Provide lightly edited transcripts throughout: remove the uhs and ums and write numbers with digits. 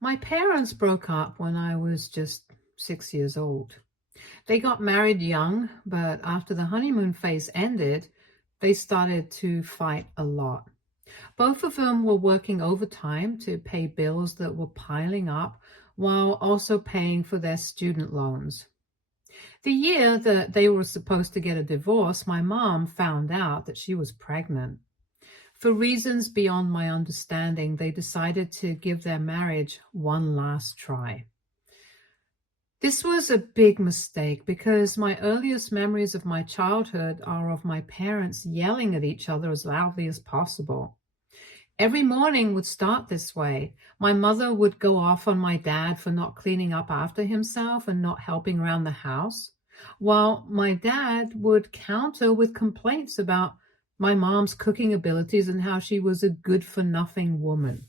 My parents broke up when I was just 6 years old. They got married young, but after the honeymoon phase ended, they started to fight a lot. Both of them were working overtime to pay bills that were piling up while also paying for their student loans. The year that they were supposed to get a divorce, my mom found out that she was pregnant. For reasons beyond my understanding, they decided to give their marriage one last try. This was a big mistake because my earliest memories of my childhood are of my parents yelling at each other as loudly as possible. Every morning would start this way. My mother would go off on my dad for not cleaning up after himself and not helping around the house, while my dad would counter with complaints about my mom's cooking abilities and how she was a good-for-nothing woman.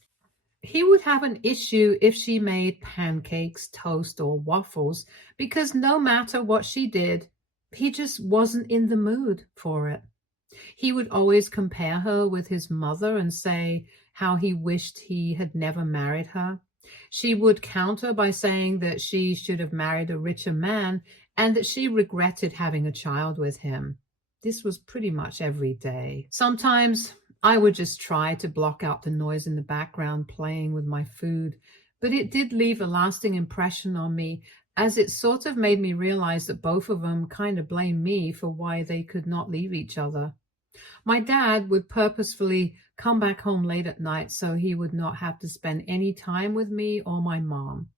He would have an issue if she made pancakes, toast, or waffles because no matter what she did, he just wasn't in the mood for it. He would always compare her with his mother and say how he wished he had never married her. She would counter by saying that she should have married a richer man and that she regretted having a child with him. This was pretty much every day. Sometimes I would just try to block out the noise in the background playing with my food, but it did leave a lasting impression on me as it sort of made me realize that both of them kind of blamed me for why they could not leave each other. My dad would purposefully come back home late at night so he would not have to spend any time with me or my mom.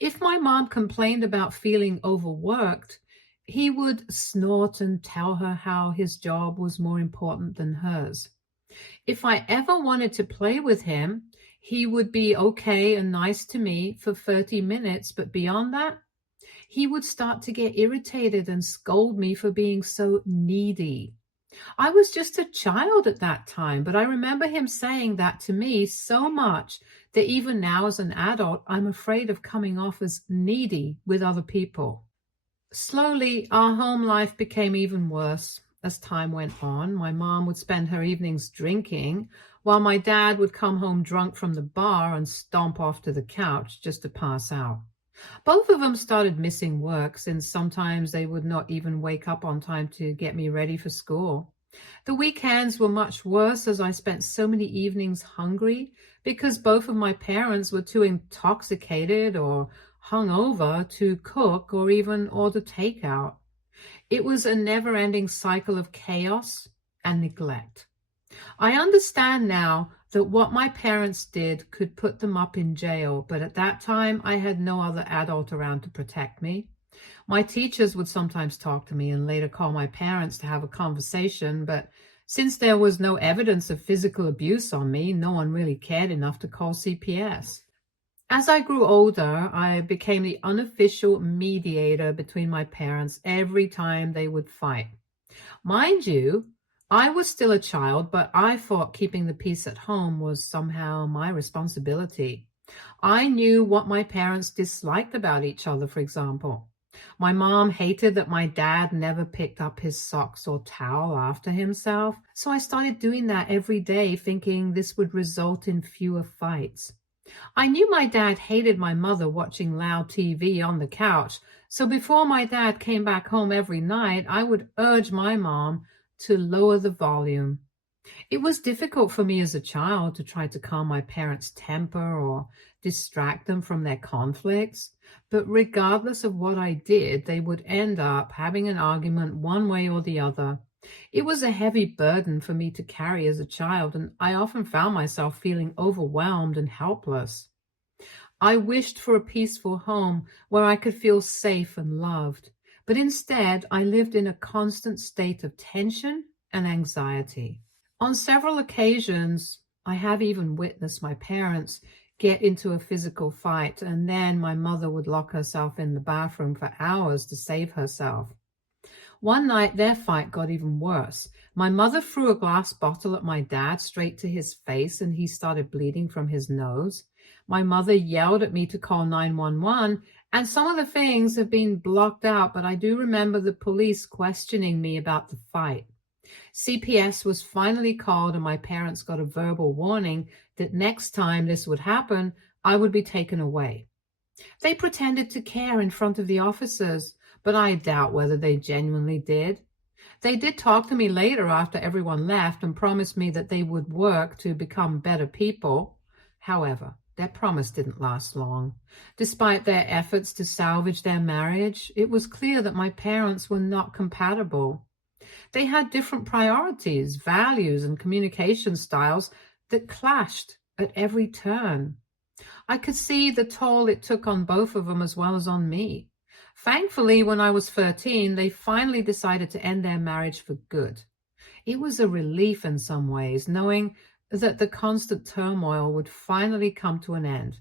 If my mom complained about feeling overworked, he would snort and tell her how his job was more important than hers. If I ever wanted to play with him, he would be okay and nice to me for 30 minutes, but beyond that, he would start to get irritated and scold me for being so needy. I was just a child at that time, but I remember him saying that to me so much that even now as an adult, I'm afraid of coming off as needy with other people. Slowly, our home life became even worse as time went on. My mom would spend her evenings drinking, while my dad would come home drunk from the bar and stomp off to the couch just to pass out. Both of them started missing work since sometimes they would not even wake up on time to get me ready for school. The weekends were much worse as I spent so many evenings hungry because both of my parents were too intoxicated or hungover to cook or even order takeout. It was a never-ending cycle of chaos and neglect. I understand now that what my parents did could put them up in jail, but at that time I had no other adult around to protect me. My teachers would sometimes talk to me and later call my parents to have a conversation, but since there was no evidence of physical abuse on me, no one really cared enough to call CPS. As I grew older, I became the unofficial mediator between my parents every time they would fight. Mind you, I was still a child, but I thought keeping the peace at home was somehow my responsibility. I knew what my parents disliked about each other, for example. My mom hated that my dad never picked up his socks or towel after himself, so I started doing that every day, thinking this would result in fewer fights. I knew my dad hated my mother watching loud TV on the couch, so before my dad came back home every night, I would urge my mom to lower the volume. It was difficult for me as a child to try to calm my parents' temper or distract them from their conflicts, but regardless of what I did, they would end up having an argument one way or the other. It was a heavy burden for me to carry as a child, and I often found myself feeling overwhelmed and helpless. I wished for a peaceful home where I could feel safe and loved, but instead I lived in a constant state of tension and anxiety. On several occasions, I have even witnessed my parents get into a physical fight, and then my mother would lock herself in the bathroom for hours to save herself. One night, their fight got even worse. My mother threw a glass bottle at my dad straight to his face, and he started bleeding from his nose. My mother yelled at me to call 911, and some of the things have been blocked out, but I do remember the police questioning me about the fight. CPS was finally called, and my parents got a verbal warning that next time this would happen, I would be taken away. They pretended to care in front of the officers, but I doubt whether they genuinely did. They did talk to me later after everyone left and promised me that they would work to become better people. However, their promise didn't last long. Despite their efforts to salvage their marriage, it was clear that my parents were not compatible. They had different priorities, values, and communication styles that clashed at every turn. I could see the toll it took on both of them as well as on me. Thankfully, when I was 13, they finally decided to end their marriage for good. It was a relief in some ways, knowing that the constant turmoil would finally come to an end.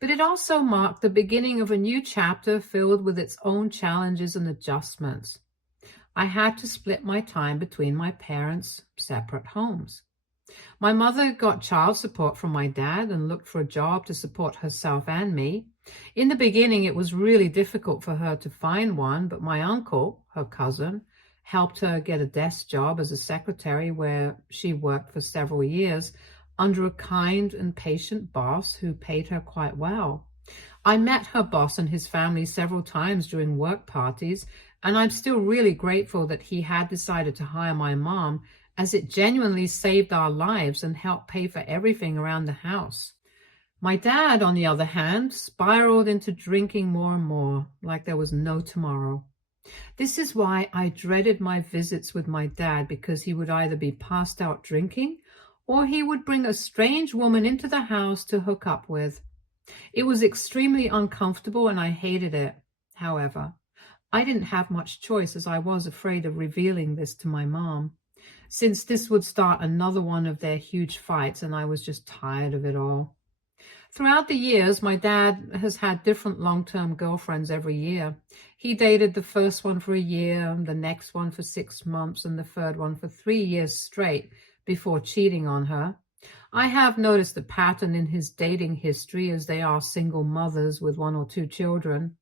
But it also marked the beginning of a new chapter filled with its own challenges and adjustments. I had to split my time between my parents' separate homes. My mother got child support from my dad and looked for a job to support herself and me. In the beginning, it was really difficult for her to find one, but my uncle, her cousin, helped her get a desk job as a secretary where she worked for several years under a kind and patient boss who paid her quite well. I met her boss and his family several times during work parties, and I'm still really grateful that he had decided to hire my mom, as it genuinely saved our lives and helped pay for everything around the house. My dad, on the other hand, spiraled into drinking more and more, like there was no tomorrow. This is why I dreaded my visits with my dad, because he would either be passed out drinking or he would bring a strange woman into the house to hook up with. It was extremely uncomfortable and I hated it. However, I didn't have much choice, as I was afraid of revealing this to my mom, since this would start another one of their huge fights, and I was just tired of it all. Throughout the years, my dad has had different long-term girlfriends every year. He dated the first one for a year, the next one for 6 months, and the third one for 3 years straight before cheating on her. I have noticed a pattern in his dating history, as they are single mothers with 1 or 2 children.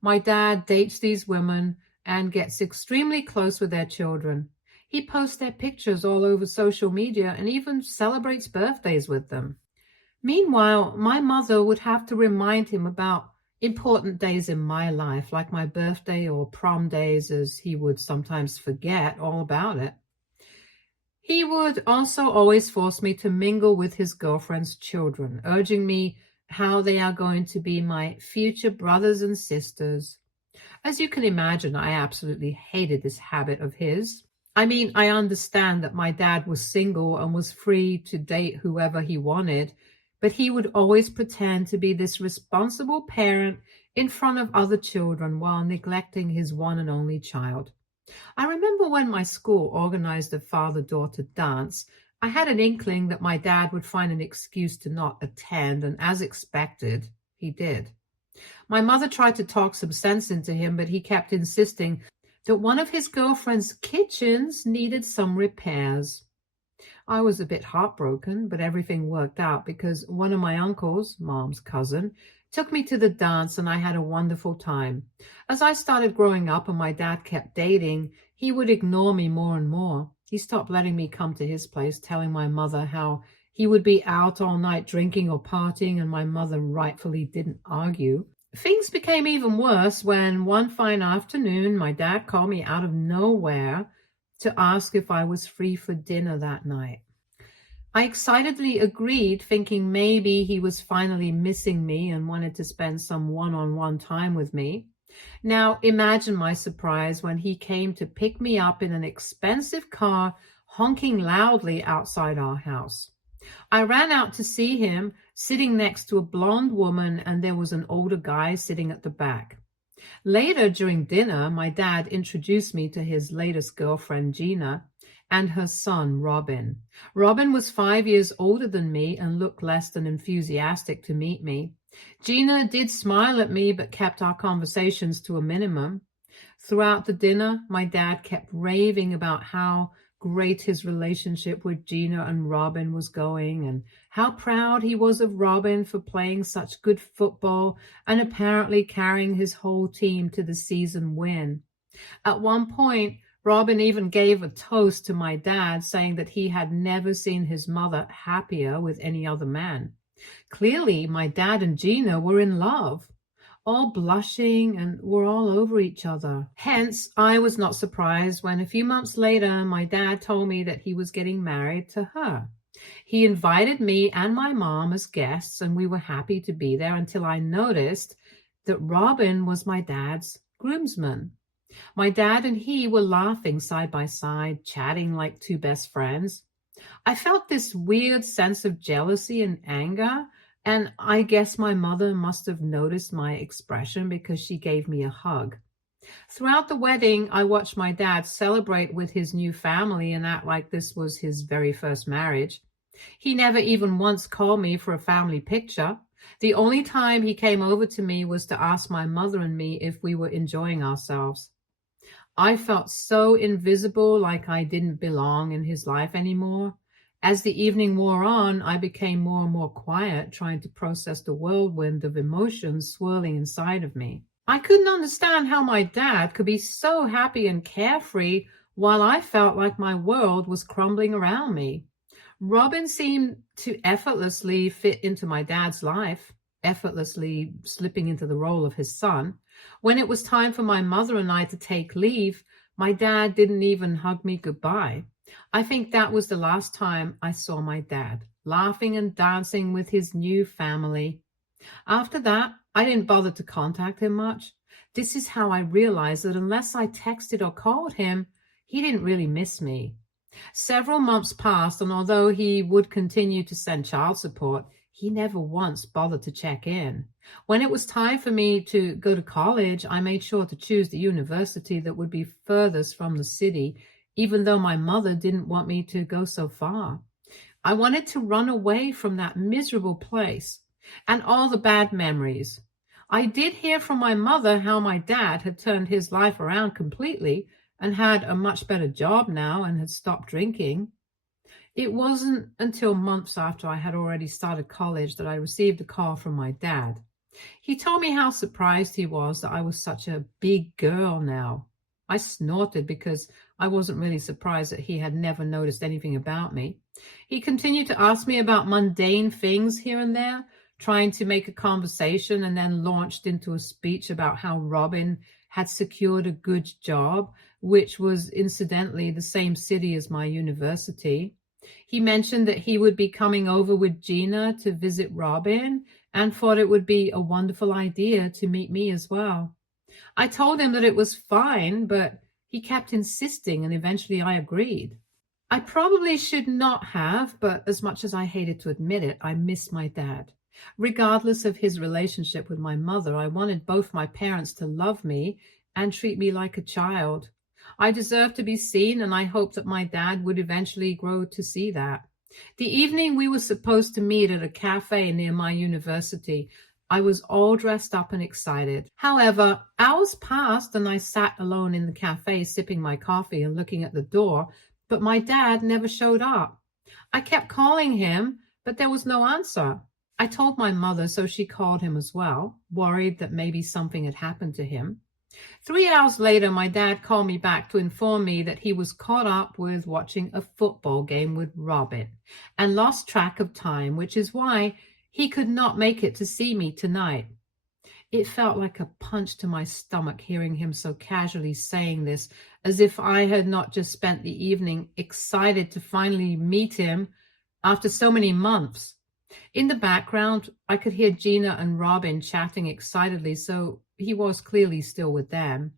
My dad dates these women and gets extremely close with their children. He posts their pictures all over social media and even celebrates birthdays with them. Meanwhile, my mother would have to remind him about important days in my life, like my birthday or prom days, as he would sometimes forget all about it. He would also always force me to mingle with his girlfriend's children, urging me how they are going to be my future brothers and sisters. As you can imagine, I absolutely hated this habit of his. I mean, I understand that my dad was single and was free to date whoever he wanted, but he would always pretend to be this responsible parent in front of other children while neglecting his one and only child. I remember when my school organized a father-daughter dance, I had an inkling that my dad would find an excuse to not attend, and as expected, he did. My mother tried to talk some sense into him, but he kept insisting that one of his girlfriend's kitchens needed some repairs. I was a bit heartbroken, but everything worked out because one of my uncles, Mom's cousin, took me to the dance and I had a wonderful time. As I started growing up and my dad kept dating, he would ignore me more and more. He stopped letting me come to his place, telling my mother how he would be out all night drinking or partying, and my mother rightfully didn't argue. Things became even worse when one fine afternoon my dad called me out of nowhere to ask if I was free for dinner that night. I excitedly agreed, thinking maybe he was finally missing me and wanted to spend some one-on-one time with me. Now imagine my surprise when he came to pick me up in an expensive car, honking loudly outside our house. I ran out to see him sitting next to a blonde woman, and there was an older guy sitting at the back. Later during dinner, my dad introduced me to his latest girlfriend, Gina, and her son, Robin. Robin was 5 years older than me and looked less than enthusiastic to meet me. Gina did smile at me, but kept our conversations to a minimum. Throughout the dinner, my dad kept raving about how great his relationship with Gina and Robin was going, and how proud he was of Robin for playing such good football and apparently carrying his whole team to the season win. At one point, Robin even gave a toast to my dad, saying that he had never seen his mother happier with any other man. Clearly, my dad and Gina were in love, all blushing and were all over each other. Hence, I was not surprised when a few months later, my dad told me that he was getting married to her. He invited me and my mom as guests, and we were happy to be there until I noticed that Robin was my dad's groomsman. My dad and he were laughing side by side, chatting like two best friends. I felt this weird sense of jealousy and anger, and I guess my mother must have noticed my expression because she gave me a hug. Throughout the wedding, I watched my dad celebrate with his new family and act like this was his very first marriage. He never even once called me for a family picture. The only time he came over to me was to ask my mother and me if we were enjoying ourselves. I felt so invisible, like I didn't belong in his life anymore. As the evening wore on, I became more and more quiet, trying to process the whirlwind of emotions swirling inside of me. I couldn't understand how my dad could be so happy and carefree while I felt like my world was crumbling around me. Robin seemed to effortlessly fit into my dad's life, effortlessly slipping into the role of his son. When it was time for my mother and I to take leave, my dad didn't even hug me goodbye. I think that was the last time I saw my dad, laughing and dancing with his new family. After that, I didn't bother to contact him much. This is how I realized that unless I texted or called him, he didn't really miss me. Several months passed, and although he would continue to send child support, he never once bothered to check in. When it was time for me to go to college, I made sure to choose the university that would be furthest from the city, even though my mother didn't want me to go so far. I wanted to run away from that miserable place and all the bad memories. I did hear from my mother how my dad had turned his life around completely and had a much better job now and had stopped drinking. It wasn't until months after I had already started college that I received a call from my dad. He told me how surprised he was that I was such a big girl now. I snorted because I wasn't really surprised that he had never noticed anything about me. He continued to ask me about mundane things here and there, trying to make a conversation, and then launched into a speech about how Robin had secured a good job, which was incidentally the same city as my university. He mentioned that he would be coming over with Gina to visit Robin and thought it would be a wonderful idea to meet me as well. I told him that it was fine, but he kept insisting, and eventually I agreed. I probably should not have, but as much as I hated to admit it, I miss my dad. Regardless of his relationship with my mother, I wanted both my parents to love me and treat me like a child. I deserved to be seen, and I hoped that my dad would eventually grow to see that. The evening we were supposed to meet at a cafe near my university, I was all dressed up and excited. However, hours passed and I sat alone in the cafe sipping my coffee and looking at the door, but my dad never showed up. I kept calling him, but there was no answer. I told my mother, so she called him as well, worried that maybe something had happened to him. 3 hours later, my dad called me back to inform me that he was caught up with watching a football game with Robin and lost track of time, which is why he could not make it to see me tonight. It felt like a punch to my stomach hearing him so casually saying this, as if I had not just spent the evening excited to finally meet him after so many months. In the background, I could hear Gina and Robin chatting excitedly, so he was clearly still with them.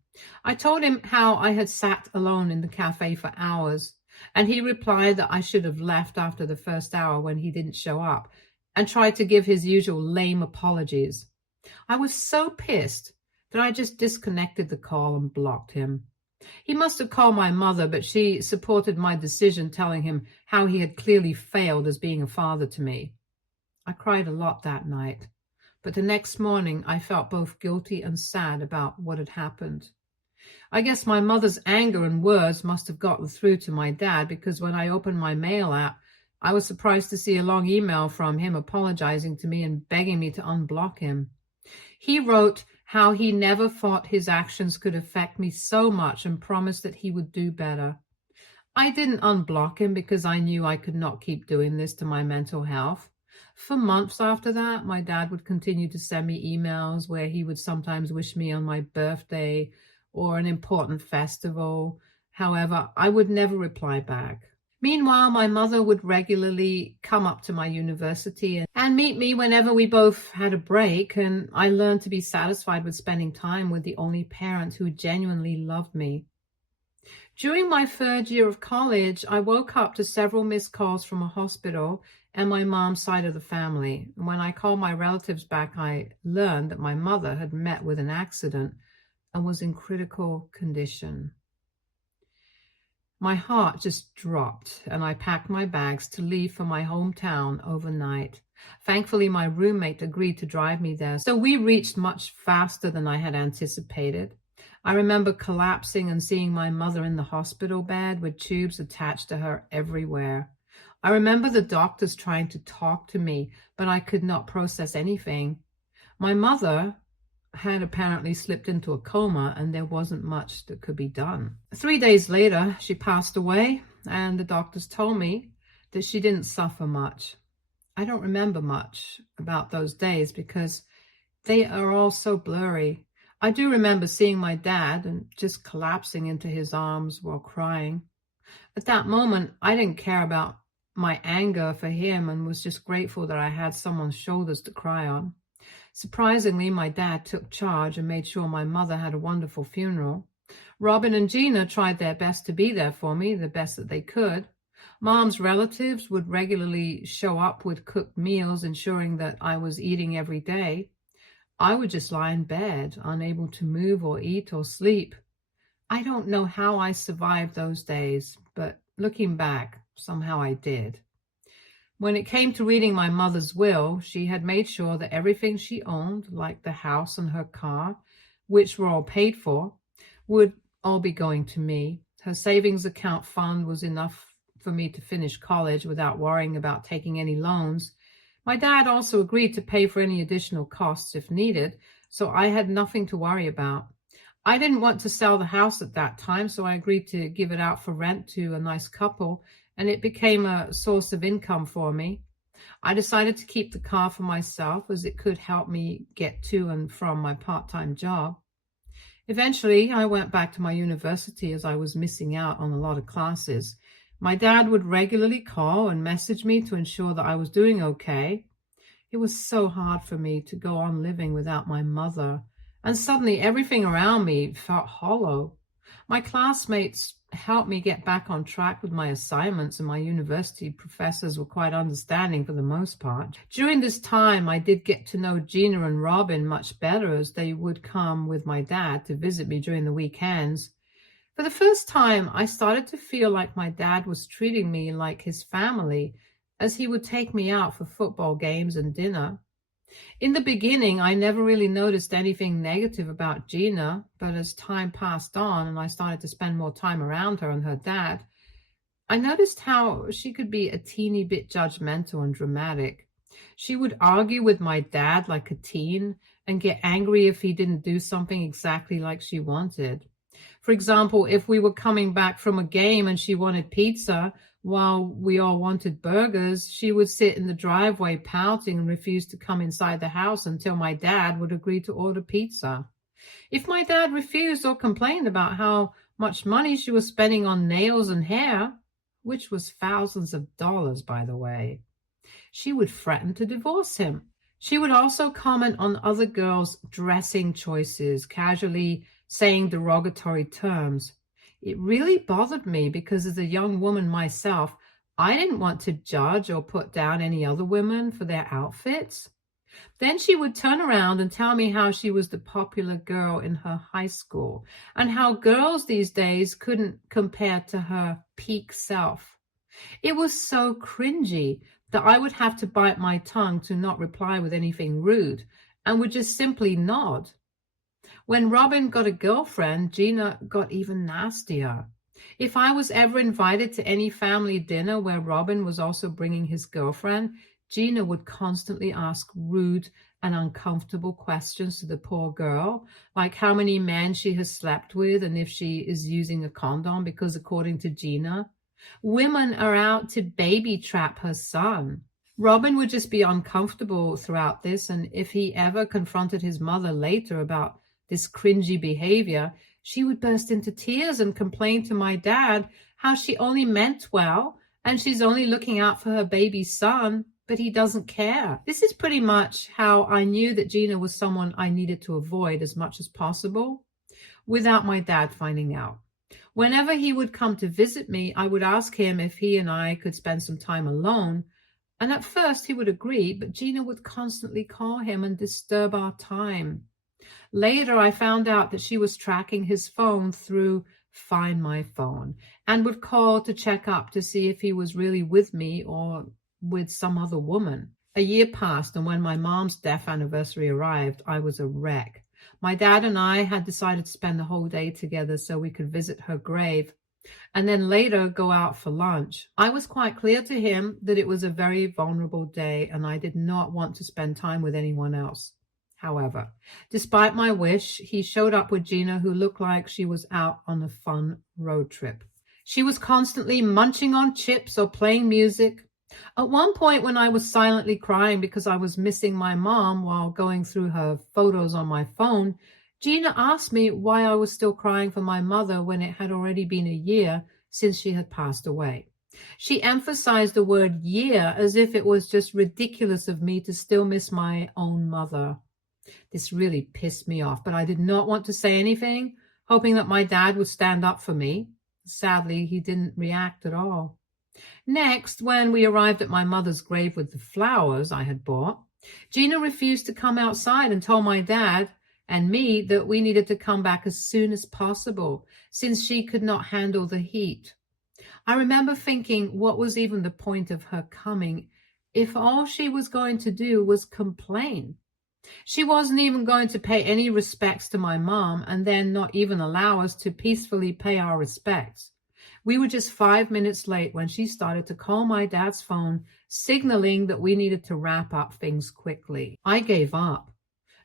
I told him how I had sat alone in the cafe for hours, and he replied that I should have left after the first hour when he didn't show up, and tried to give his usual lame apologies. I was so pissed that I just disconnected the call and blocked him. He must have called my mother, but she supported my decision, telling him how he had clearly failed as being a father to me. I cried a lot that night, but the next morning I felt both guilty and sad about what had happened. I guess my mother's anger and words must have gotten through to my dad, because when I opened my mail app, I was surprised to see a long email from him apologizing to me and begging me to unblock him. He wrote how he never thought his actions could affect me so much and promised that he would do better. I didn't unblock him because I knew I could not keep doing this to my mental health. For months after that, my dad would continue to send me emails where he would sometimes wish me on my birthday or an important festival. However, I would never reply back. Meanwhile, my mother would regularly come up to my university and meet me whenever we both had a break, and I learned to be satisfied with spending time with the only parent who genuinely loved me. During my third year of college, I woke up to several missed calls from a hospital and my mom's side of the family. When I called my relatives back, I learned that my mother had met with an accident and was in critical condition. My heart just dropped, and I packed my bags to leave for my hometown overnight. Thankfully, my roommate agreed to drive me there, so we reached much faster than I had anticipated. I remember collapsing and seeing my mother in the hospital bed with tubes attached to her everywhere. I remember the doctors trying to talk to me, but I could not process anything. My mother had apparently slipped into a coma, and there wasn't much that could be done. 3 days later, she passed away, and the doctors told me that she didn't suffer much. I don't remember much about those days because they are all so blurry. I do remember seeing my dad and just collapsing into his arms while crying. At that moment, I didn't care about my anger for him and was just grateful that I had someone's shoulders to cry on. Surprisingly, my dad took charge and made sure my mother had a wonderful funeral. Robin and Gina tried their best to be there for me, the best that they could. Mom's relatives would regularly show up with cooked meals, ensuring that I was eating every day. I would just lie in bed, unable to move or eat or sleep. I don't know how I survived those days, but looking back, somehow I did. When it came to reading my mother's will, she had made sure that everything she owned, like the house and her car, which were all paid for, would all be going to me. Her savings account fund was enough for me to finish college without worrying about taking any loans. My dad also agreed to pay for any additional costs if needed, so I had nothing to worry about. I didn't want to sell the house at that time, so I agreed to give it out for rent to a nice couple, and it became a source of income for me. I decided to keep the car for myself as it could help me get to and from my part-time job. Eventually, I went back to my university as I was missing out on a lot of classes. My dad would regularly call and message me to ensure that I was doing okay. It was so hard for me to go on living without my mother, and suddenly everything around me felt hollow. My classmates helped me get back on track with my assignments, and my university professors were quite understanding for the most part. During this time, I did get to know Gina and Robin much better, as they would come with my dad to visit me during the weekends. For the first time, I started to feel like my dad was treating me like his family, as he would take me out for football games and dinner. In the beginning, I never really noticed anything negative about Gina, but as time passed on and I started to spend more time around her and her dad, I noticed how she could be a teeny bit judgmental and dramatic. She would argue with my dad like a teen and get angry if he didn't do something exactly like she wanted. For example, if we were coming back from a game and she wanted pizza while we all wanted burgers, she would sit in the driveway pouting and refuse to come inside the house until my dad would agree to order pizza. If my dad refused or complained about how much money she was spending on nails and hair, which was thousands of dollars, by the way, she would threaten to divorce him. She would also comment on other girls' dressing choices, casually saying derogatory terms. It really bothered me because as a young woman myself, I didn't want to judge or put down any other women for their outfits. Then she would turn around and tell me how she was the popular girl in her high school and how girls these days couldn't compare to her peak self. It was so cringy that I would have to bite my tongue to not reply with anything rude and would just simply nod. When Robin got a girlfriend, Gina got even nastier. If I was ever invited to any family dinner where Robin was also bringing his girlfriend, Gina would constantly ask rude and uncomfortable questions to the poor girl, like how many men she has slept with and if she is using a condom, because according to Gina, women are out to baby trap her son. Robin would just be uncomfortable throughout this, and if he ever confronted his mother later about this cringy behavior, she would burst into tears and complain to my dad how she only meant well and she's only looking out for her baby son, but he doesn't care. This is pretty much how I knew that Gina was someone I needed to avoid as much as possible without my dad finding out. Whenever he would come to visit me, I would ask him if he and I could spend some time alone. And at first he would agree, but Gina would constantly call him and disturb our time. Later, I found out that she was tracking his phone through Find My Phone and would call to check up to see if he was really with me or with some other woman. A year passed, and when my mom's death anniversary arrived, I was a wreck. My dad and I had decided to spend the whole day together so we could visit her grave and then later go out for lunch. I was quite clear to him that it was a very vulnerable day and I did not want to spend time with anyone else. However, despite my wish, he showed up with Gina, who looked like she was out on a fun road trip. She was constantly munching on chips or playing music. At one point, when I was silently crying because I was missing my mom while going through her photos on my phone, Gina asked me why I was still crying for my mother when it had already been a year since she had passed away. She emphasized the word year as if it was just ridiculous of me to still miss my own mother. This really pissed me off, but I did not want to say anything, hoping that my dad would stand up for me. Sadly, he didn't react at all. Next, when we arrived at my mother's grave with the flowers I had bought, Gina refused to come outside and told my dad and me that we needed to come back as soon as possible, since she could not handle the heat. I remember thinking, what was even the point of her coming if all she was going to do was complain? She wasn't even going to pay any respects to my mom and then not even allow us to peacefully pay our respects. We were just 5 minutes late when she started to call my dad's phone, signaling that we needed to wrap up things quickly. I gave up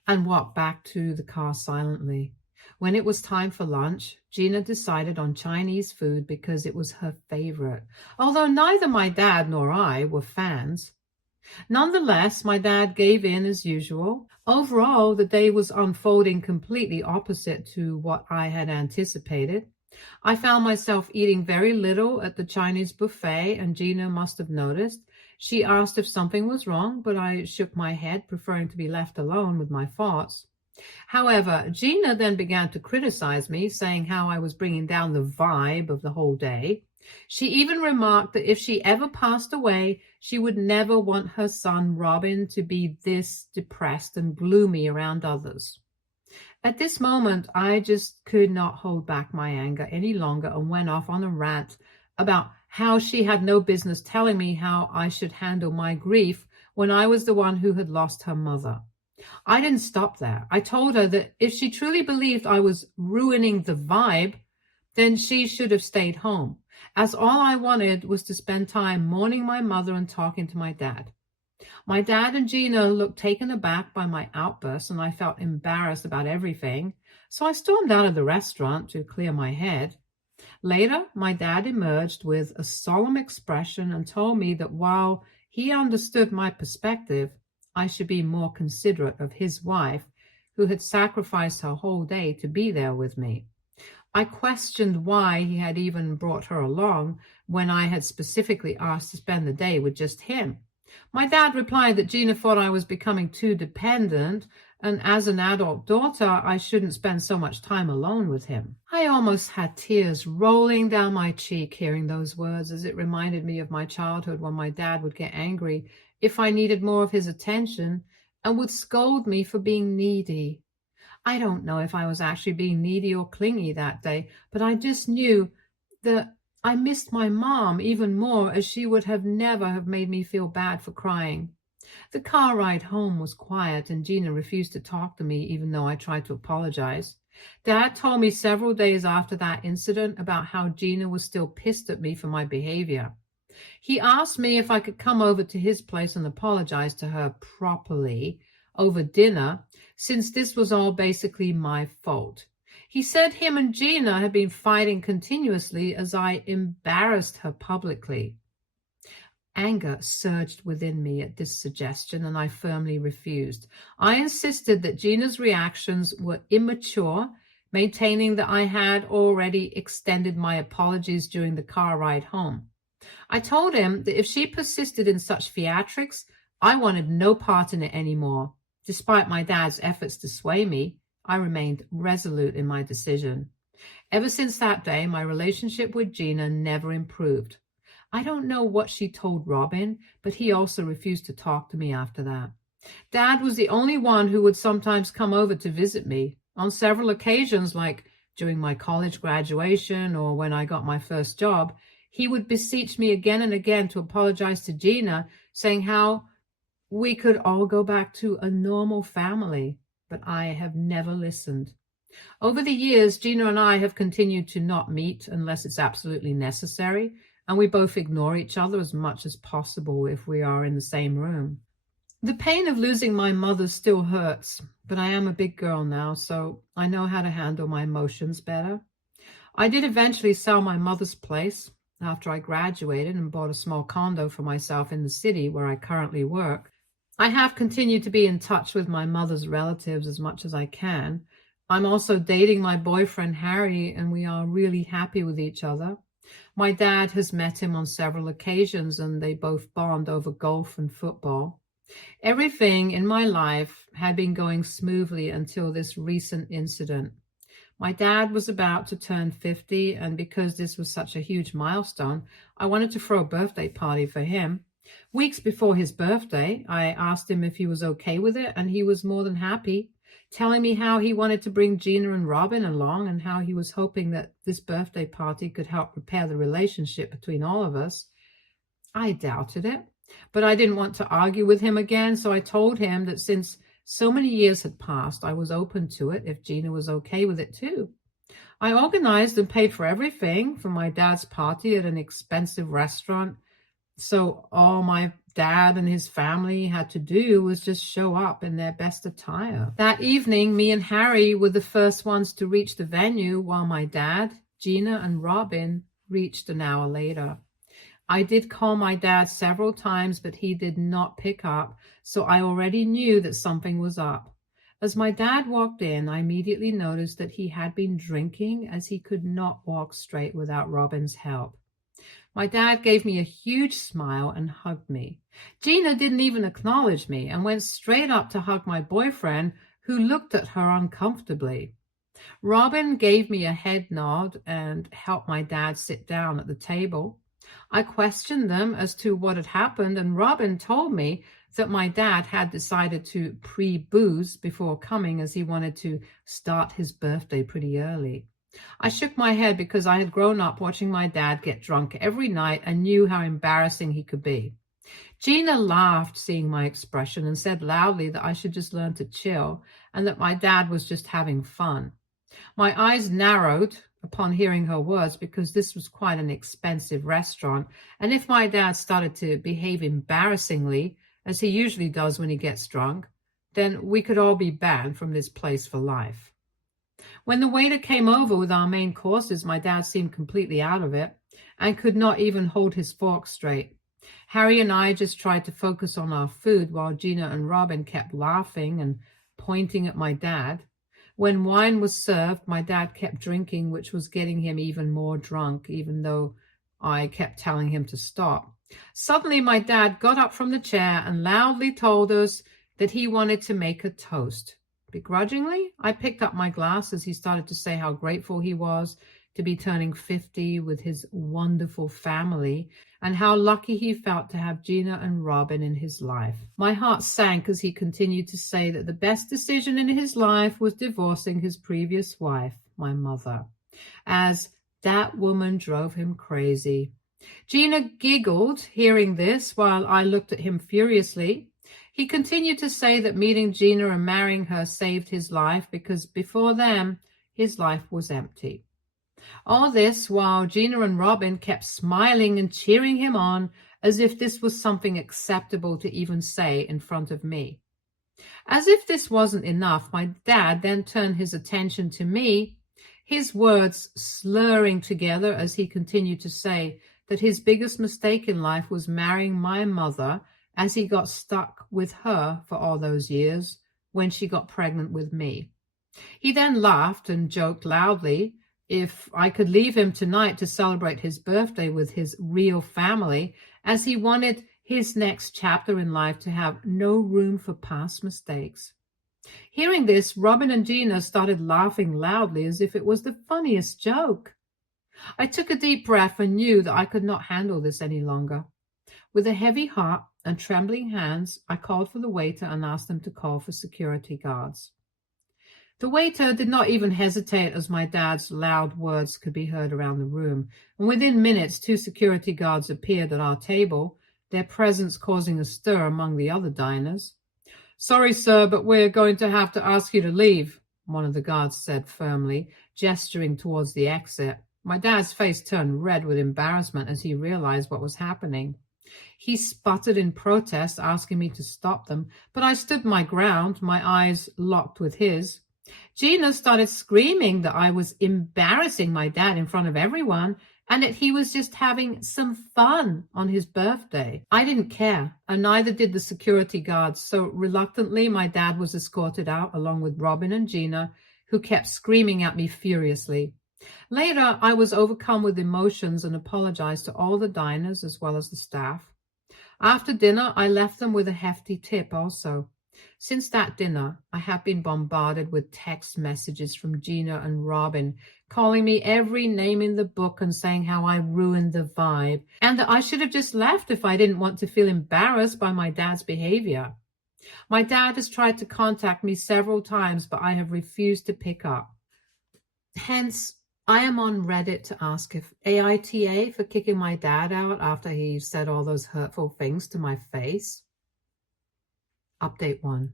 and walked back to the car silently. When it was time for lunch, Gina decided on Chinese food because it was her favorite, although neither my dad nor I were fans. Nonetheless, my dad gave in as usual. Overall, the day was unfolding completely opposite to what I had anticipated. I found myself eating very little at the Chinese buffet, and Gina must have noticed. She asked if something was wrong, but I shook my head, preferring to be left alone with my thoughts. However, Gina then began to criticize me, saying how I was bringing down the vibe of the whole day. She even remarked that if she ever passed away, she would never want her son Robin to be this depressed and gloomy around others. At this moment, I just could not hold back my anger any longer and went off on a rant about how she had no business telling me how I should handle my grief when I was the one who had lost her mother. I didn't stop there. I told her that if she truly believed I was ruining the vibe, then she should have stayed home, as all I wanted was to spend time mourning my mother and talking to my dad. My dad and Gina looked taken aback by my outburst, and I felt embarrassed about everything, so I stormed out of the restaurant to clear my head. Later, my dad emerged with a solemn expression and told me that while he understood my perspective, I should be more considerate of his wife, who had sacrificed her whole day to be there with me. I questioned why he had even brought her along when I had specifically asked to spend the day with just him. My dad replied that Gina thought I was becoming too dependent, and as an adult daughter, I shouldn't spend so much time alone with him. I almost had tears rolling down my cheek hearing those words, as it reminded me of my childhood when my dad would get angry if I needed more of his attention and would scold me for being needy. I don't know if I was actually being needy or clingy that day, but I just knew that I missed my mom even more, as she would have never have made me feel bad for crying. The car ride home was quiet, and Gina refused to talk to me even though I tried to apologize. Dad told me several days after that incident about how Gina was still pissed at me for my behavior. He asked me if I could come over to his place and apologize to her properly over dinner, since this was all basically my fault. He said him and Gina had been fighting continuously as I embarrassed her publicly. Anger surged within me at this suggestion, and I firmly refused. I insisted that Gina's reactions were immature, maintaining that I had already extended my apologies during the car ride home. I told him that if she persisted in such theatrics, I wanted no part in it anymore. Despite my dad's efforts to sway me, I remained resolute in my decision. Ever since that day, my relationship with Gina never improved. I don't know what she told Robin, but he also refused to talk to me after that. Dad was the only one who would sometimes come over to visit me. On several occasions, like during my college graduation or when I got my first job, he would beseech me again and again to apologize to Gina, saying how we could all go back to a normal family, but I have never listened. Over the years, Gina and I have continued to not meet unless it's absolutely necessary, and we both ignore each other as much as possible if we are in the same room. The pain of losing my mother still hurts, but I am a big girl now, so I know how to handle my emotions better. I did eventually sell my mother's place after I graduated and bought a small condo for myself in the city where I currently work. I have continued to be in touch with my mother's relatives as much as I can. I'm also dating my boyfriend, Harry, and we are really happy with each other. My dad has met him on several occasions, and they both bond over golf and football. Everything in my life had been going smoothly until this recent incident. My dad was about to turn 50, and because this was such a huge milestone, I wanted to throw a birthday party for him. Weeks before his birthday, I asked him if he was okay with it, and he was more than happy, telling me how he wanted to bring Gina and Robin along and how he was hoping that this birthday party could help repair the relationship between all of us. I doubted it, but I didn't want to argue with him again, so I told him that since so many years had passed, I was open to it if Gina was okay with it too. I organized and paid for everything for my dad's party at an expensive restaurant, so all my dad and his family had to do was just show up in their best attire. That evening, me and Harry were the first ones to reach the venue, while my dad, Gina, and Robin reached an hour later. I did call my dad several times, but he did not pick up, so I already knew that something was up. As my dad walked in, I immediately noticed that he had been drinking, as he could not walk straight without Robin's help. My dad gave me a huge smile and hugged me. Gina didn't even acknowledge me and went straight up to hug my boyfriend, who looked at her uncomfortably. Robin gave me a head nod and helped my dad sit down at the table. I questioned them as to what had happened, and Robin told me that my dad had decided to pre-booze before coming, as he wanted to start his birthday pretty early. I shook my head because I had grown up watching my dad get drunk every night and knew how embarrassing he could be. Gina laughed, seeing my expression, and said loudly that I should just learn to chill and that my dad was just having fun. My eyes narrowed upon hearing her words because this was quite an expensive restaurant, and if my dad started to behave embarrassingly, as he usually does when he gets drunk, then we could all be banned from this place for life. When the waiter came over with our main courses, my dad seemed completely out of it and could not even hold his fork straight. Harry and I just tried to focus on our food while Gina and Robin kept laughing and pointing at my dad. When wine was served, my dad kept drinking, which was getting him even more drunk, even though I kept telling him to stop. Suddenly, my dad got up from the chair and loudly told us that he wanted to make a toast. Begrudgingly, I picked up my glass as he started to say how grateful he was to be turning 50 with his wonderful family and how lucky he felt to have Gina and Robin in his life. My heart sank as he continued to say that the best decision in his life was divorcing his previous wife, my mother, as that woman drove him crazy. Gina giggled hearing this while I looked at him furiously. He continued to say that meeting Gina and marrying her saved his life because before them, his life was empty. All this while Gina and Robin kept smiling and cheering him on as if this was something acceptable to even say in front of me. As if this wasn't enough, my dad then turned his attention to me, his words slurring together as he continued to say that his biggest mistake in life was marrying my mother, as he got stuck with her for all those years when she got pregnant with me. He then laughed and joked loudly if I could leave him tonight to celebrate his birthday with his real family, as he wanted his next chapter in life to have no room for past mistakes. Hearing this, Robin and Gina started laughing loudly as if it was the funniest joke. I took a deep breath and knew that I could not handle this any longer. With a heavy heart and trembling hands, I called for the waiter and asked him to call for security guards. The waiter did not even hesitate, as my dad's loud words could be heard around the room, and within minutes 2 security guards appeared at our table, their presence causing a stir among the other diners. "Sorry, sir, but we're going to have to ask you to leave," one of the guards said firmly, gesturing towards the exit. My dad's face turned red with embarrassment as he realized what was happening. He sputtered in protest, asking me to stop them, but I stood my ground, my eyes locked with his. Gina started screaming that I was embarrassing my dad in front of everyone and that he was just having some fun on his birthday. I didn't care, and neither did the security guards, so reluctantly my dad was escorted out along with Robin and Gina, who kept screaming at me furiously. Later, I was overcome with emotions and apologized to all the diners as well as the staff. After dinner, I left them with a hefty tip also. Since that dinner, I have been bombarded with text messages from Gina and Robin, calling me every name in the book and saying how I ruined the vibe, and that I should have just left if I didn't want to feel embarrassed by my dad's behavior. My dad has tried to contact me several times, but I have refused to pick up. Hence, I am on Reddit to ask if aita for kicking my dad out after he said all those hurtful things to my face. Update 1.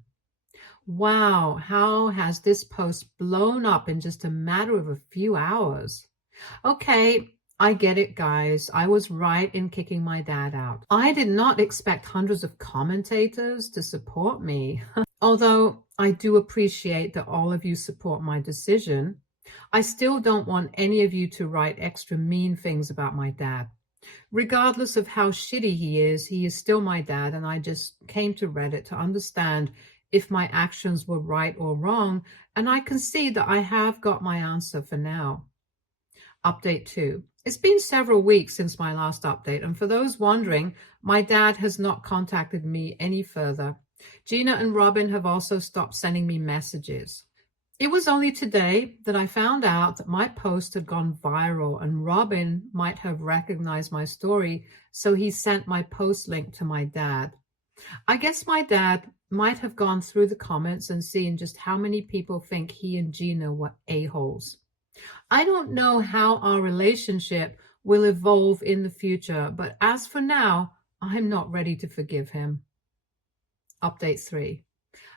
Wow, how has this post blown up in just a matter of a few hours? Okay, I get it, guys. I was right in kicking my dad out. I did not expect hundreds of commentators to support me. Although I do appreciate that all of you support my decision, I still don't want any of you to write extra mean things about my dad. Regardless of how shitty he is still my dad, and I just came to Reddit to understand if my actions were right or wrong, and I can see that I have got my answer for now. Update 2. It's been several weeks since my last update, and for those wondering, my dad has not contacted me any further. Gina and Robin have also stopped sending me messages. It was only today that I found out that my post had gone viral and Robin might have recognized my story, so he sent my post link to my dad. I guess my dad might have gone through the comments and seen just how many people think he and Gina were a-holes. I don't know how our relationship will evolve in the future, but as for now, I'm not ready to forgive him. Update 3.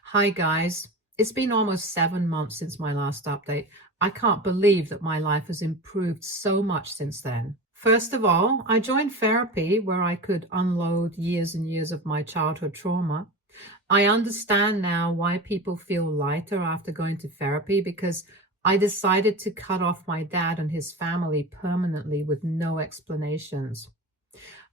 Hi guys. It's been almost 7 months since my last update. I can't believe that my life has improved so much since then. First of all, I joined therapy where I could unload years and years of my childhood trauma. I understand now why people feel lighter after going to therapy, because I decided to cut off my dad and his family permanently with no explanations.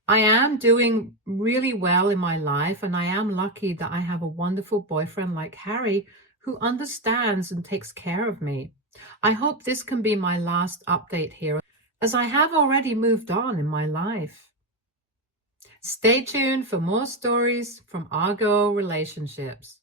I am doing really well in my life, and I am lucky that I have a wonderful boyfriend like Harry who understands and takes care of me. I hope this can be my last update here, as I have already moved on in my life. Stay tuned for more stories from Argo Relationships.